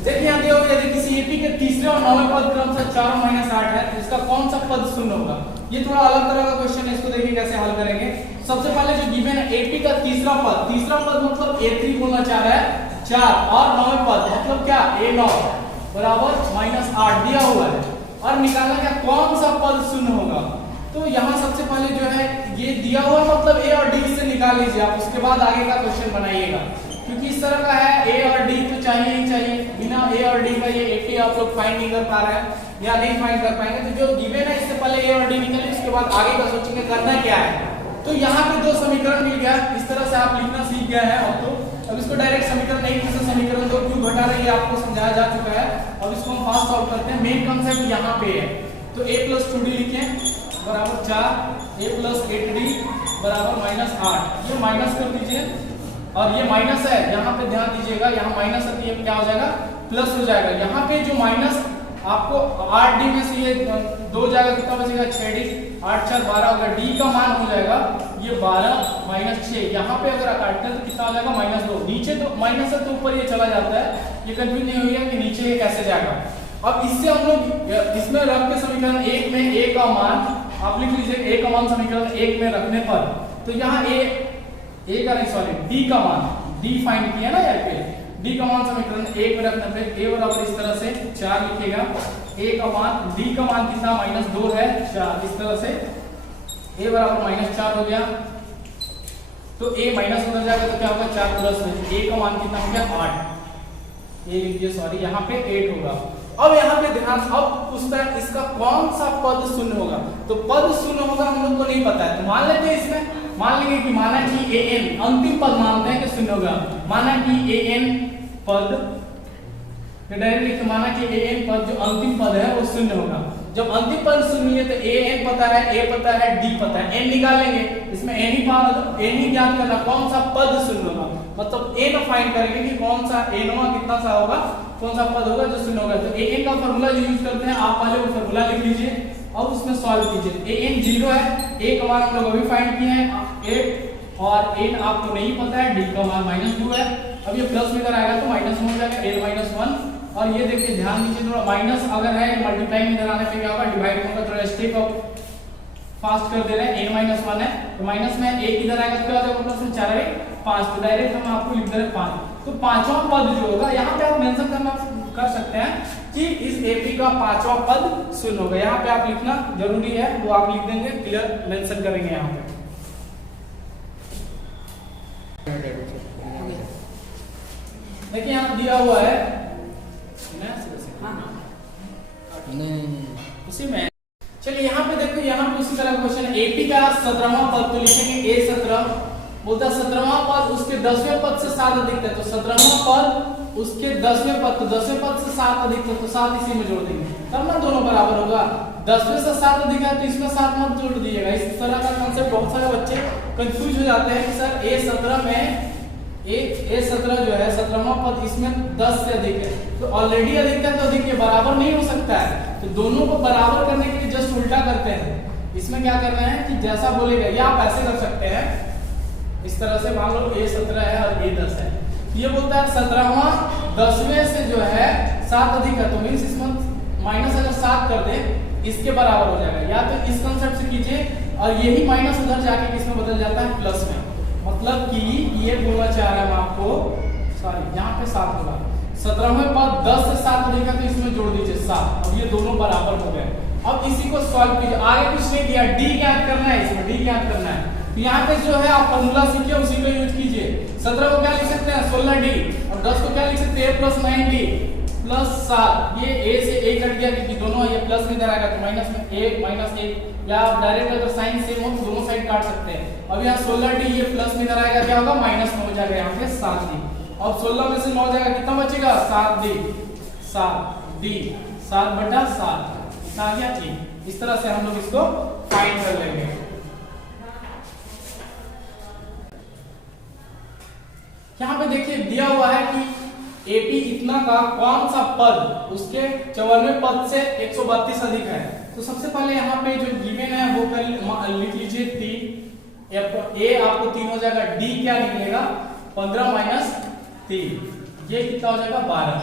देखिए यहाँ दिया हुआ यदि किसी एपी के तीसरे और नौवें पद क्रमशः 4 माइनस 8 है तो इसका कौन सा पद शून्य होगा। ये थोड़ा अलग तरह का क्वेश्चन है, इसको देखिए कैसे हल करेंगे। सबसे पहले जो गिवन है एपी का तीसरा पद मतलब a3 बोलना चाह रहा है 4 और नौवें पद मतलब क्या a9 बराबर -8 दिया हुआ है और निकालना क्या कौन सा पद शून्य होगा। तो यहाँ सबसे पहले जो है ये दिया हुआ मतलब a और d से निकाल लीजिए आप, उसके बाद आगे का क्वेश्चन बनाइएगा क्योंकि इस तरह का है a और d तो चाहिए ही चाहिए, बिना a और d का ये 80 आप लोग फाइंड नहीं कर पा रहे हैं या नहीं फाइंड कर पाएंगे। तो जो गिवन है इससे पहले a और d निकालिए, उसके बाद आगे का सोचेंगे करना क्या है। तो यहाँ पे दो समीकरण मिल गया, इस तरह से आप लिखना सीख गए हैं। अब इसको डायरेक्ट समीकरण नहीं लिख सकते, समीकरण दो क्यों घटा रहे हैं आपको समझाया जा चुका है। अब इसको हम फास्ट सॉल्व करते हैं। मेन कांसेप्ट यहाँ पे है तो a + 2d लिखें बराबर 4 a + 8d बराबर -8। ये माइनस कर दीजिए और ये माइनस है, यहाँ पे ध्यान दीजिएगा, यहाँ माइनस है तो ये क्या हो जाएगा प्लस हो जाएगा। यहाँ पे जो माइनस आपको 8d में से ये 2 जाएगा कितना बचेगा 6d, 8 4 12 होगा, d का मान हो जाएगा ये 12 - 6। यहाँ पे अगर काटते हैं तो कितना हो जाएगा -2। नीचे तो माइनस है तो ऊपर ये चला जाता है, ये कंफ्यूज नहीं हुई है कि नीचे ये कैसे जाएगा। अब इससे हम लोग इसमें रख के समीकरण 1 में a का मान आप लिख लीजिए, a का मान समीकरण 1 में रखने पर तो यहाँ d का मान d फाइंड किया ना यार पे, d का मान समीकरण 1 में रखने पे a बराबर इस तरह से 4 लिखेगा, a का मान d का मान कितना -2 है 4, इस तरह से a बराबर -4 हो गया। तो a माइनस उधर जाएगा तो क्या होगा 4 प्लस में a का मान कितना हो गया 8, a लिख दिए सॉरी यहाँ पे 8 होगा। अब यहाँ पे ध्यान, अब पूछता है इसका कौन सा पद शून्य होगा। तो पद शून्य होगा हम लोग को नहीं पता है, तो मान लेते हैं इसमें मान लेंगे कि माना कि an अंतिम पद मानते हैं कि शून्य होगा। माना कि an पद डायरेक्टली माना कि an पद जो अंतिम पद है वो शून्य होगा। जब अंतिम पद शून्य है तो an पता है, a पता है, d पता है, n निकालेंगे, इसमें n ही ज्ञात करना कौन सा पद शून्य होगा, मतलब n फाइंड करेंगे कि कौन सा nवा कितना सा होगा, कौन सा पद होगा जो शून्य होगा। तो an का फार्मूला जो यूज करते हैं आप पहले वो फार्मूला लिख लीजिए और उसमें सॉल्व कीजिए। an 0 है, a का मान हम लोग अभी फाइंड किए हैं 8 और n आपको नहीं पता है, d का मान -2 है। अब ये प्लस में इधर आएगा तो माइनस में हो जाएगा n - 1। और ये देखिए ध्यान दीजिए थोड़ा माइनस अगर है मल्टीप्लाई में इधर आने पे क्या होगा डिवाइड होगा, थोड़ा स्टेप अप फास्ट कर दे रहे हैं, n - 1 है तो माइनस में 1 इधर आएगा तो क्या हो जाएगा प्लस में 4 है 5, तो डायरेक्ट हम आपको लिख दे रहे हैं 5। तो पांचवा पद जो होगा यहाँ पे आप मेंशन कर सकते हैं कि इस एपी का पांचवा पद शून्य होगा। यहाँ पे आप लिखना जरूरी है, वो आप लिख देंगे, क्लियर मेंशन करेंगे यहाँ पे। देखिए यहाँ दिया हुआ है उसी में, चलिए यहाँ पे देखो, यहाँ पे उसी तरह क्वेश्चन एपी का 17वां पद तो लिखेंगे a17 बोलता है 17वां पद उसके 10वें पद से 7 अधिक है, तो 17वां पद उसके 10वें पद, तो 10वें पद से 7 अधिक है तो 7 इसी में जोड़ देंगे तब ना दोनों बराबर होगा। 10वें से 7 अधिक है तो इसमें 7 मत जोड़ दीजिएगा। इस तरह का कांसेप्ट बहुत सारे बच्चे कंफ्यूज हो जाते हैं कि सर a17 में a17 जो है 17वां पद इसमें 10 से अधिक है, तो ऑलरेडी अधिक है तो अधिक के बराबर नहीं हो सकता है, तो दोनों को बराबर करने के लिए जस्ट उल्टा करते हैं। इसमें क्या कर रहे हैं कि जैसा बोलेगा या आप ऐसे कर सकते हैं, इस तरह से मान लो a17 है और a10 है, ये बोलता है 17वां 10वें से जो है 7 अधिक है, तो मींस इसमें माइनस अगर 7 कर दे इसके बराबर हो जाएगा। या तो इस कांसेप्ट से कीजिए और यही माइनस उधर जाके किसमें बदल जाता है प्लस में, मतलब कि ये बोलना चाह रहा है मैं आपको, सॉरी यहाँ पे 7 होगा, 17वें पद 10 से 7 अधिक है तो इसमें जोड़ दीजिए 7, अब ये दोनों बराबर हो गए। अब इसी को सॉल्व कीजिए, आगे कुछ नहीं दिया, d ज्ञात करना है, इसमें d ज्ञात करना है। तो यहाँ पे जो है आप फार्मूला सीखिए उसी को यूज कीजिए। 17 को क्या लिख सकते हैं 16d और 10 को क्या लिख सकते हैं a + 9d + 7। ये a से a कट गया क्योंकि दोनों ये प्लस में इधर आएगा तो माइनस में -1, या आप डायरेक्ट अगर साइन सेम हो तो दोनों साइड काट सकते हैं। अब यहाँ 16d ये प्लस में इधर आएगा क्या होगा माइनस में हो जाएगा यहाँ पे 7d। अब 16 में से 9 जाएगा कितना बचेगा 7d 7/7 कितना आ गया 3। इस तरह से हम लोग इसको फाइंड कर लेंगे। यहाँ पे देखिए दिया हुआ है कि एपी इतना का कौन सा पद उसके 54वें पद से 132 अधिक है। तो सबसे पहले यहाँ पे जो गिवन है वो कर लिख लीजिए 3, ए आपको 3 हो जाएगा, डी क्या निकलेगा 15 - 3, ये कितना हो जाएगा 12।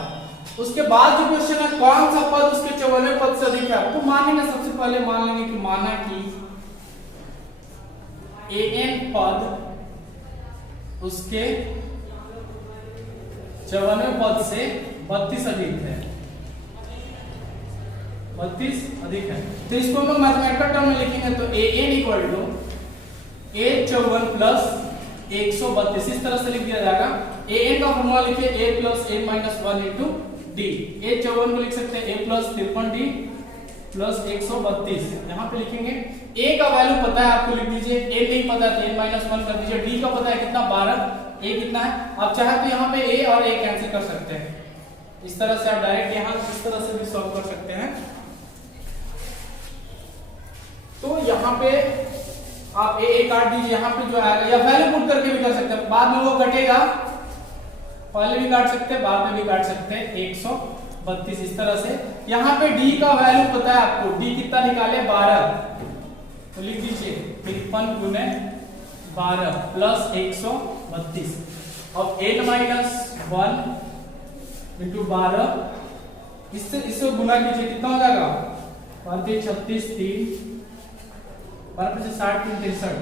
उसके बाद जो क्वेश्चन है कौन सा पद उसके 54वें पद से अधिक है, तो मानेंगे सबसे पहले मान लेंगे कि माना कि an पद उसके 54वें पद से 32 अधिक है, 32 अधिक है। तो इसको हम मैथमेटिकल टर्म में लिखेंगे तो an equal to a54 plus 132 इस तरह से लिख दिया जाएगा। an का फॉर्मूला लिखिए a plus a minus 1 into D. a54 को लिख सकते हैं a प्लस 53d प्लस 132, यहाँ पे लिखेंगे। a का वैल्यू पता है आपको, लिख दीजिए। a नहीं पता है तो a माइनस 1 कर दीजिए। d का पता है कितना 12, a कितना है, आप चाहे तो यहाँ पे a और a कैंसिल कर सकते हैं। इस तरह से आप डायरेक्ट यहाँ इस तरह से भी सॉल्व कर सकते हैं। तो यहाँ पे आप a काट दीजिए, यहाँ पे जो आएगा या वैल्यू पुट करके भी कर सकते हैं, बाद में वो कटेगा, पहले भी काट सकते हैं बाद में भी काट सकते हैं। 132 इस तरह से। यहाँ पे d का वैल्यू पता है आपको, d कितना निकाले 12, तो लिख दीजिए 53 गुने 12 प्लस 132। अब n माइनस 1 इंटू 12 इससे गुना कीजिए, कितना हो जाएगा 36 3 12 से 60 3 63,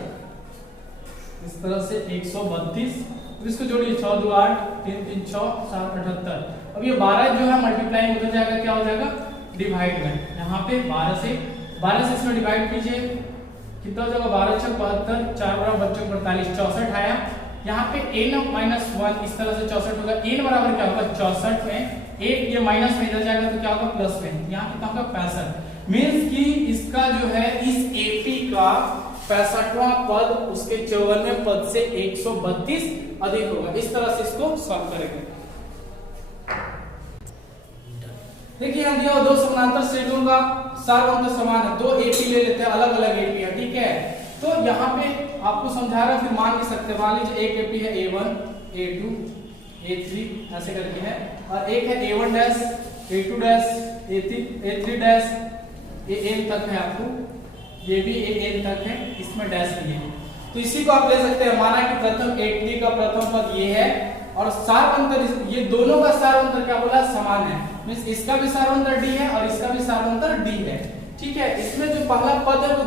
इस तरह से 132। इसको जोड़िए 6 2 8 3 3 6 7 78। अब ये 12 जो है मल्टीप्लाई होता जाएगा, क्या हो जाएगा डिवाइड में। यहाँ पे 12 से इसमें डिवाइड कीजिए, कितना हो जाएगा 12 6 72 4 बराबर बच्चों 45 64 आया। यहाँ पे n माइनस 1 इस तरह से 64 होगा। n बराबर क्या होगा 64 में 1 ये माइनस में इधर जाएगा तो क्या होगा प्लस में, यहाँ कितना होगा 65। मींस कि इसका जो है इस AP का 65वां पद उसके 54वें पद से 132 अधिक होगा। इस तरह से इसको सॉल्व करेंगे। देखिए यहाँ दिया दो समानांतर श्रेणियों का सारवंत समान है, दो AP ले लेते हैं, अलग अलग AP है, ठीक है। तो यहाँ पे आपको समझा रहा फिर मान नहीं सकते, मान लीजिए एक AP है A1 A2 A3 ऐसे करके है, और एक है A1 dash A2 dash A3 dash AN तक है, आपको ये भी AN तक है, इसमें डैश भी है। तो इसी को आप ले सकते हैं, माना कि प्रथम AP का प्रथम पद ये है और सार अंतर ये दोनों का सार अंतर क्या बोला समान है, मींस इसका भी सार अंतर D है और इसका भी सार अंतर D है, ठीक है। इसमें जो पहला पद है वो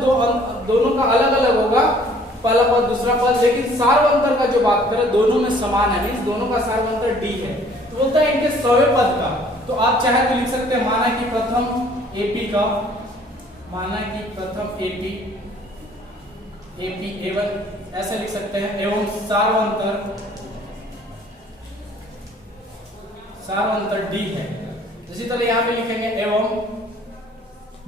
दोनों का अलग अलग होगा, पहला पद दूसरा पद, लेकिन सार अंतर का जो बात करें दोनों में समान है, मींस दोनों का सार अंतर D है। तो बोलता है इनके 100वें पद का, तो आप चाहे तो लिख सकते हैं माना कि प्रथम AP का, माना कि प्रथम AP A1 ऐसे लिख सकते हैं, एवं सार अंतर D है। इसी तरह यहाँ पे लिखेंगे एवं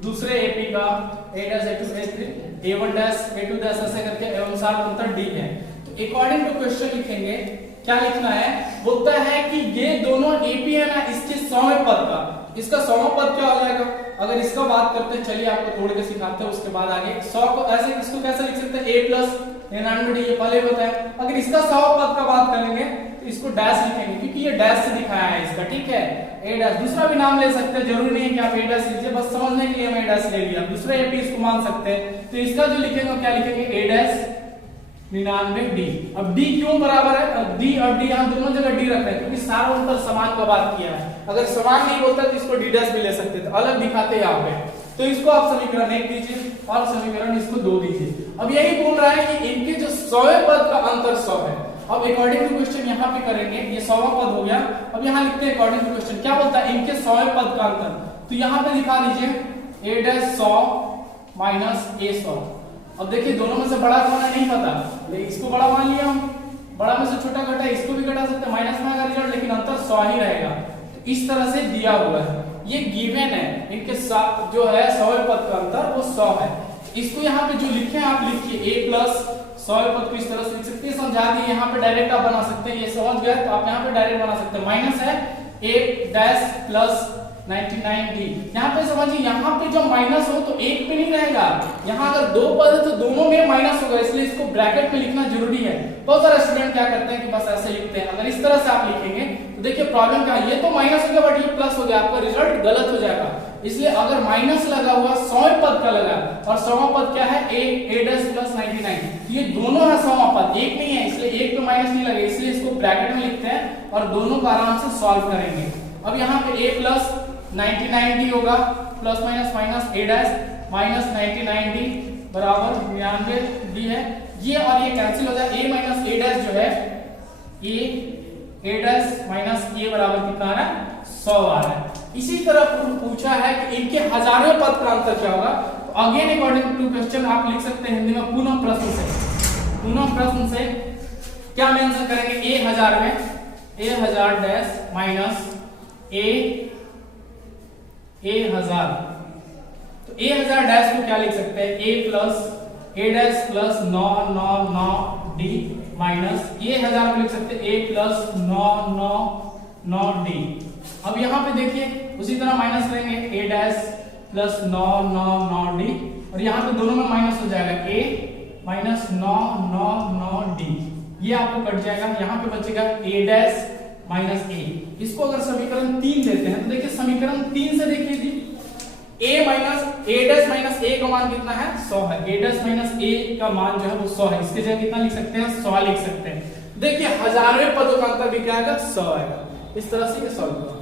दूसरे AP का A dash A2 A3 A1 dash A2 dash ऐसे करके एवं सार अंतर D है। तो अकॉर्डिंग टू क्वेश्चन लिखेंगे, क्या लिखना है, बोलता है कि ये दोनों AP है ना, इसके 100वें पद का, इसका 100वां पद क्या हो जाएगा। अगर इसका बात करते हैं, चलिए आपको थोड़ी देर सिखाते हैं, उसके बाद आगे 100 को ऐसे इसको कैसे लिख सकते हैं A प्लस 99D, ये पहले होता है। अगर इसका 100वां पद का बात करेंगे तो इसको डैश लिखेंगे, क्योंकि ये डैश से दिखाया है इसका, ठीक है। A डैश, दूसरा भी नाम ले सकते हैं, जरूरी नहीं है कि आप A डैश लीजिए, बस समझने के लिए हम A डैश ले लिया। दूसरे AP इसको मान सकते हैं, तो इसका जो लिखेंगे क्या लिखेंगे A डैश 99D। अब D क्यों बराबर है, D और D यहाँ दोनों जगह D रखते हैं क्योंकि सार अंतर समान का बात किया है। अगर समान नहीं होता तो इसको D डैश भी ले सकते थे, अलग दिखाते हैं यहाँ पे। तो इसको आप समीकरण 1 दीजिए और समीकरण इसको 2 दीजिए। अब यही बोल रहा है कि इनके जो 100वें पद का अंतर 100 है। अब अकॉर्डिंग टू क्वेश्चन यहाँ पे करेंगे, ये 100वां पद हो गया। अब यहाँ लिखते हैं अकॉर्डिंग टू क्वेश्चन क्या बोलता है, इनके 100वें पद का अंतर। तो यहाँ पे दिखा दीजिए A डैश 100 माइनस A 100। अब देखिए दोनों में से बड़ा कौन है नहीं पता, लेकिन इसको बड़ा मान लिया हम, बड़ा में से छोटा घटा, इसको भी घटा सकते हैं, माइनस में आएगा रिजल्ट, लेकिन अंतर 100 ही रहेगा। तो इस तरह से दिया हुआ है, ये गिवन है, इनके साथ जो है 100वें पद का अंतर वो 100 है। इसको यहाँ पे जो लिखे हैं आप लिखिए A प्लस 100वें पद को इस तरह से लिख सकते हैं, समझा दिए। यहाँ पे डायरेक्ट आप बना सकते हैं, ये समझ गए तो आप यहाँ पे डायरेक्ट बना सकते हैं। माइनस है A डैश प्लस 99D। यहाँ पे समझिए, यहाँ पे जो माइनस हो तो एक पे नहीं रहेगा, यहाँ अगर दो पद है तो दोनों में माइनस होगा, इसलिए इसको ब्रैकेट में लिखना जरूरी है। बहुत सारे स्टूडेंट क्या करते हैं कि बस ऐसे लिखते हैं। अगर इस तरह से आप लिखेंगे तो देखिए प्रॉब्लम क्या है, ये तो माइनस हो गया बट ये प्लस हो गया, आपका रिजल्ट गलत हो जाएगा। इसलिए अगर माइनस लगा हुआ 100वें पद का लगा और 100वां पद क्या है A डैश प्लस 99, तो ये दोनों है 100वां पद, एक नहीं है, इसलिए एक पे माइनस नहीं लगे, इसलिए इसको ब्रैकेट में लिखते हैं और दोनों को आराम से सॉल्व करेंगे। अब यहाँ पे a प्लस 99d होगा, plus minus minus a dash minus 99d बराबर 99d है। ये और ये कैंसिल हो जाए, a माइनस a डैश जो है a डैश माइनस a बराबर कितना आ रहा है 100 आ रहा है। इसी तरह पूछा है कि इनके हजारों पद का अंतर क्या होगा। तो अगेन अकॉर्डिंग टू क्वेश्चन आप लिख सकते हैं हिंदी में पुनः प्रश्न से क्या मेंशन करेंगे, a हजार में a हजार डैश माइनस a हजार। तो a हजार डैश को क्या लिख सकते हैं, a plus a dash plus 999d minus a हजार को लिख सकते हैं a प्लस 999d। अब यहाँ पे देखिए उसी तरह माइनस करेंगे a डैश प्लस 999d और यहाँ पे दोनों में माइनस हो जाएगा a माइनस 999d, ये आपको कट जाएगा। यहाँ पे बचेगा a डैश माइनस a। इसको अगर समीकरण 3 देते हैं तो देखिए समीकरण 3 से देखिए जी a minus a dash minus a का मान कितना है 100 है, a डैश माइनस a का मान जो है वो 100 है, इसके जगह कितना लिख सकते हैं 100 लिख सकते हैं। देखिए हजारों पदों का अंतर भी क्या आएगा 100 आएगा। इस तरह से ये सॉल्व करो।